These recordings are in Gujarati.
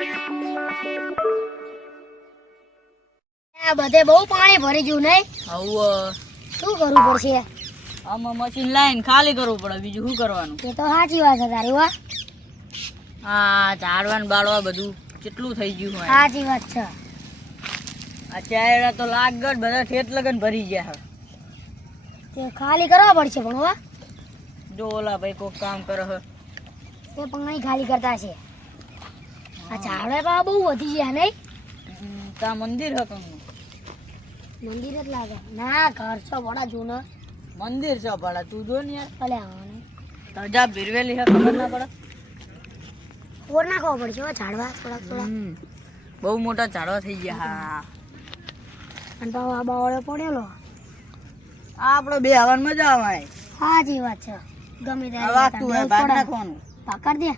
આ બધે બહુ પાણી ભરી ગયું નહીં? હવે શું કરવું પડશે? આમાં મશીન લાઈન ખાલી કરવું પડે, બીજું શું કરવાનું? એ તો સાચી વાત છે તારી. વાહ, આ ઝાડવાન બાળવા બધું કેટલું થઈ ગયું હોય. સાચી વાત છે. આ ચાયડા તો લાગડ બધા ઠેઠ લગન ભરી ગયા. તે ખાલી કરવા પડશે પણ. વાહ, જો ઓલા ભાઈ કોક કામ કરે છે. તે પણ નહીં ખાલી કરતા છે. આ ઝાડવા બહુ વધી ગયા નહીં? તા મંદિર હે કંગનું. મંદિર જ લાગે. ના, ઘર છે બડા જૂના. મંદિર છે ભાડા, તું જો ને યાર. ભલે આવવાનું. તો જા ભીરવેલી હે, ખબર ના પડે. ઓર નાખવા પડશે હો ઝાડવા થોડા થોડા. બહુ મોટા ઝાડવા થઈ ગયા. હા, અને પાછો આ બાવળો પડેલો. આપણે બે હવાનું મજા આવે. સાચી વાત છે. ગમે આ વાગતું હોય ભાગ નાખવાનું. પાકર દે.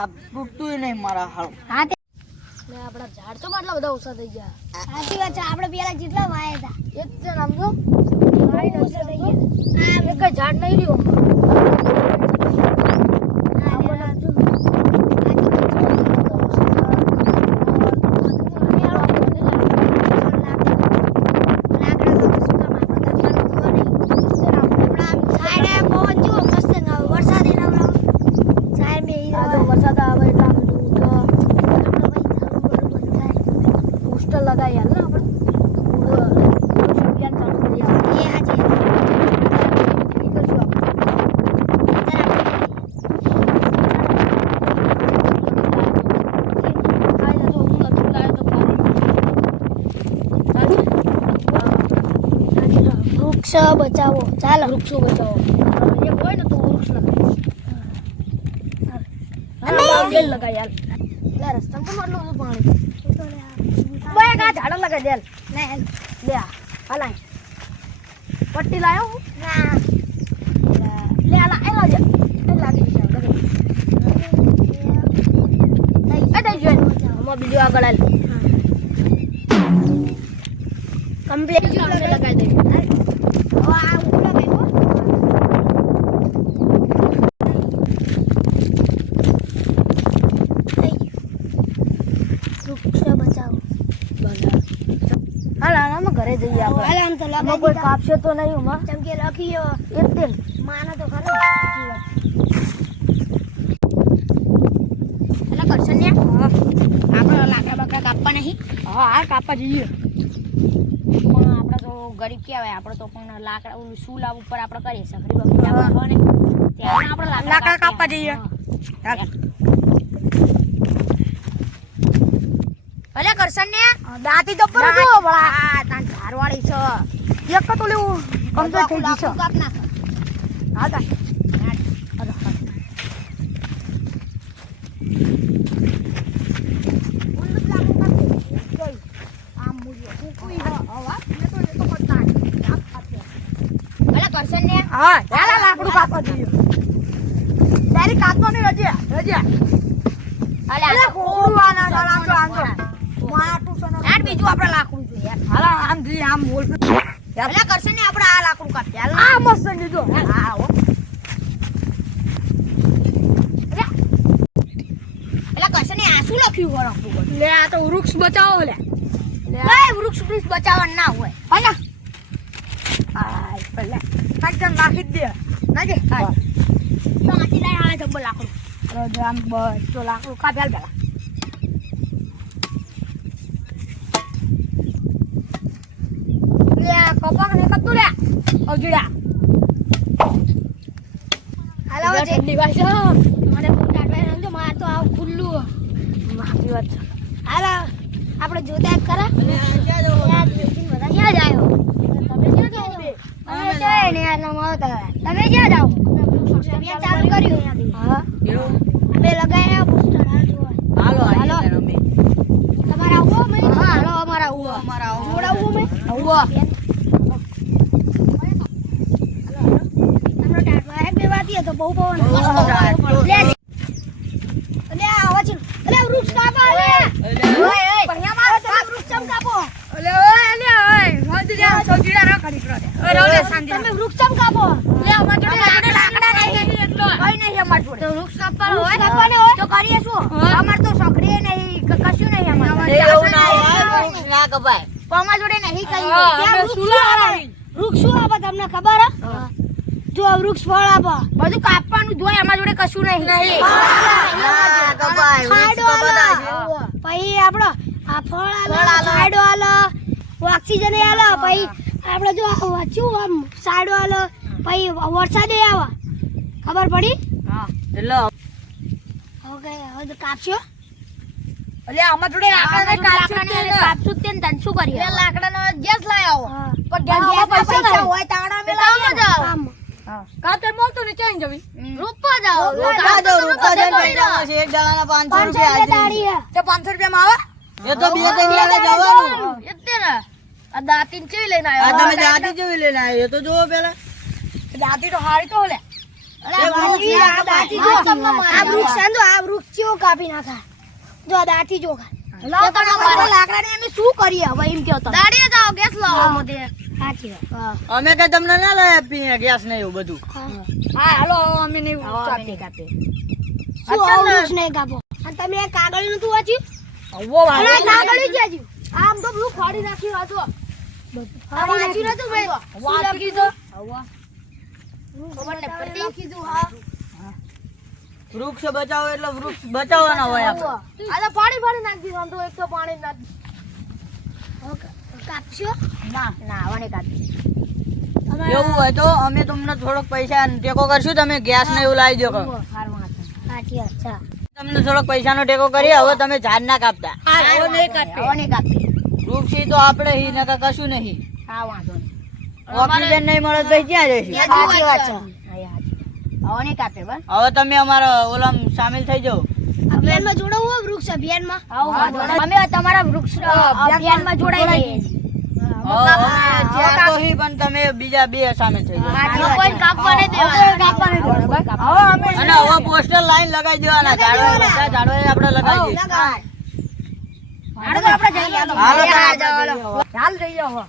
આ તૂટતું નહીં મારા હાલ. હા તે આપણા ઝાડ તો આટલા બધા ઓછા થઈ ગયા. સાચી વાત છે. આપણે પેલા જેટલા વાયા હતા એક છે સમજો ઓછા થઈ ગયા. આ એક ઝાડ નહીં રહ્યું. વરસાદ આવે એટલે લગાઈ હાલ ને વૃક્ષ બચાવો. ચાલો વૃક્ષો બચાવો. એક હોય ને તો વૃક્ષ લગાય લગાય યાર. રસ્તામાં કેમ આટલું બધું પાણી? બે ઝાડ લગાઈ દે. લે હાલાય પટ્ટી લાયો હું. લે હાલા એલા દે. લાગી છે દઈ જોઈ આમાં બીજું આગળ હાલ. કમ્પ્લીટ લગાઈ દે. હવે આ ઉપર લગાઈ ઘરે જઈએ આપણે. કોઈ કાપશે તો નહીં ઉમા? ચમકે લખી એકદમ માના તો ખરો. એટલે કરશે ને આપણે લાકડા બકડા કાપવા નહીં? હા, કાપવા જઈએ. પણ આપણે તો ગરીબ કહેવાય. આપણે તો પણ લાકડા ઓલું શું લાવ ઉપર આપણે કરીએ સગડી બકડી આપણે ત્યાં આપણે લાકડા કાપવા જઈએ. ભલે કરશન ને દાંતી તો પર જો બળા તાન ધારવાળી છે. એક તો લેવું કમ્પ્લીટ થઈ ગઈ છે. કાપ નાખ. હા તા હા ચાલા લાકડું કાપવા જોઈએ. તારી કાપવા ની રજ્યા અલે કોડું આના આમ માટું છે ને બીજું આપણે લાકડું જોઈએ યાર. હાલા આમ જી આમ બોલ એટલે કરશે ને આપણે આ લાકડું કાપીએ. હાલ આ મસ્ત દીધો. હા હો એટલે કરશે ને આ શું લખ્યું હોય આપણું? લે આ તો વૃક્ષ બચાવો. લે વૃક્ષ બચાવવા ના હોય. હાલા આ પેલા કાચન નાખી દે. નાખે હા તો આથી લઈ આવે જબ્બર લાકડું. આમ બસ તો લાકડું કાપ્યા પેલા. લે કપાક ને કપતું લે અગીડા. હાલો જે દિવસ મને કાટવા સમજો માર તો આવ ખુલ્લું માફી વાત. હાલો આપણે જોતા જ ખરા. અને ક્યાં જાવ? બધા ક્યાં જાયો? તમે ક્યાં જાવ? અમે જઈ ને યાર નામ આવતા. તમે ક્યાં જાવ? અમે ચાલુ કર્યું. હા અમે લગાયા પોસ્ટર. હાલો હાલો અમે તમારા આવો મે. હા હાલો અમારા આવો જોડાવું મે આવો. તમને ટાટવા એક બે વાતી તો બહુ બહુ લે અલે આવો છે. અલે વૃક્ષ કાપો. અલે ઓય પણ્યા માર વૃક્ષ ચમ કાપો. અલે ઓય મોદી જા છોકીડા રા કરી કરો. ઓય રોલે શાંતિ. તમે વૃક્ષ ચમ કાપો. લે અમાર જોડે લાકડા નહીં એટલો. કઈ નહીં અમાર જોડે. તો અમારા જોડે નહીં કઈ હા, ત્યાં અમે વૃક્ષ સુલા શું આપે? આવી. વૃક્ષ શું આપે તમને ખબર હે? જો આ વૃક્ષ ફળ આપે બધું કાપવાનું જોઈએ અમારા જોડે કશું નહીં પછી આપણો આ ફળ આલે છાંયડો આલે ઓક્સિજન આલે પછી આપણે જો વચ્ચું આમ છાંયડો આલે પછી વરસાદ આવે ખબર પડી હા એટલે ઓકે હવે તો કાપશો એટલે આમાં જોડે લાકડાને કાપશું જ ને. કાપશું જ ને તને શું કરીએ એટલે લાકડાનો ગેસ લાય આવો પણ ગેસ પૈસા નહીં. હોય તાવડા મે લાવી જાવ કામ. કાતે મળતો ને ચાઈ જવી રૂપા જાઓ રૂપા જાઓ, રૂપા જાઓ, પૈસામાં છે. એક દાડાના 500 રૂપિયા રૂપિયા હાજરી. દાડી હે તે 500 રૂપિયામાં આવે એ તો બે ત્રણ દાડા જવાનું એટલે ને આ દાંતીન ચેવી લઈને આવ્યો આ તમે દાંતી જેવી લઈને આવ્યો એ તો જોવો પેલા દાંતી તો હારી તો લે આ દાંતી જો. આ વૃક્ષ છે ને, આ વૃક્ષ કેવો કાપી નાખા જો આ દાંતી જો લાકડાને અમે શું કરીએ હવે એમ કહો તમે દાડીએ જાઓ ગેસ લાવો મોદે સાચી વાત અમે કે તમને ના લાય આપીએ ગેસ ને એવું બધું હા હાલો અમે નહીં કાપે શું આવું વૃક્ષ નહીં કાપો અને તમે આ કાગળ નતું વાંચ્યું વો અને આ કાગળ જ વાંચ્યું આમ તો બધું ફાડી નાખ્યું આ જો ફાડી નાખ્યું નતું ભાઈ વાંચી દો ખબર ને પડતી કીધું હા વૃક્ષ બચાવો એટલે વૃક્ષ બચાવવાના હોય આપણે આ તો પાણી નાખી દીધું આમ તો એક તો પાણી નાખી કાપશો ના ના આવને કાપી એવું હોય તો અમે તમને થોડોક પૈસા ટેકો કરશું તમે ગેસ ને એવું લાવી દો કહો. સાચી વાત છે તમને થોડોક પૈસાનો ટેકો કરીએ હવે તમે ઝાડ ના કાપતા આવને કાપી વૃક્ષ ઈ તો આપણે હી નકર કશું નહીં હા વાંધો નહીં ઓક્સિજન નહીં મળે તો ક્યાં જઈશું સાચી વાત છે આવને કાપે બસ હવે તમે અમારા ઓલામ સામેલ થઈ જાઓ અભિયાનમાં જોડાવું હોય વૃક્ષ અભિયાનમાં અમે તમારા વૃક્ષ અભિયાનમાં જોડાઈ જઈએ છીએ અમે ચાર તો હી પણ તમે બીજા બે સામેલ થઈ જાઓ કોઈ કાપવા નહીં દેવાના અને હવે પોસ્ટર લાઈન લગાવી દેવાના ઝાડવા બધા ઝાડવા આપણે લગાવી દઈએ આપણે જઈએ હાલો. હાલ જઈએ હવે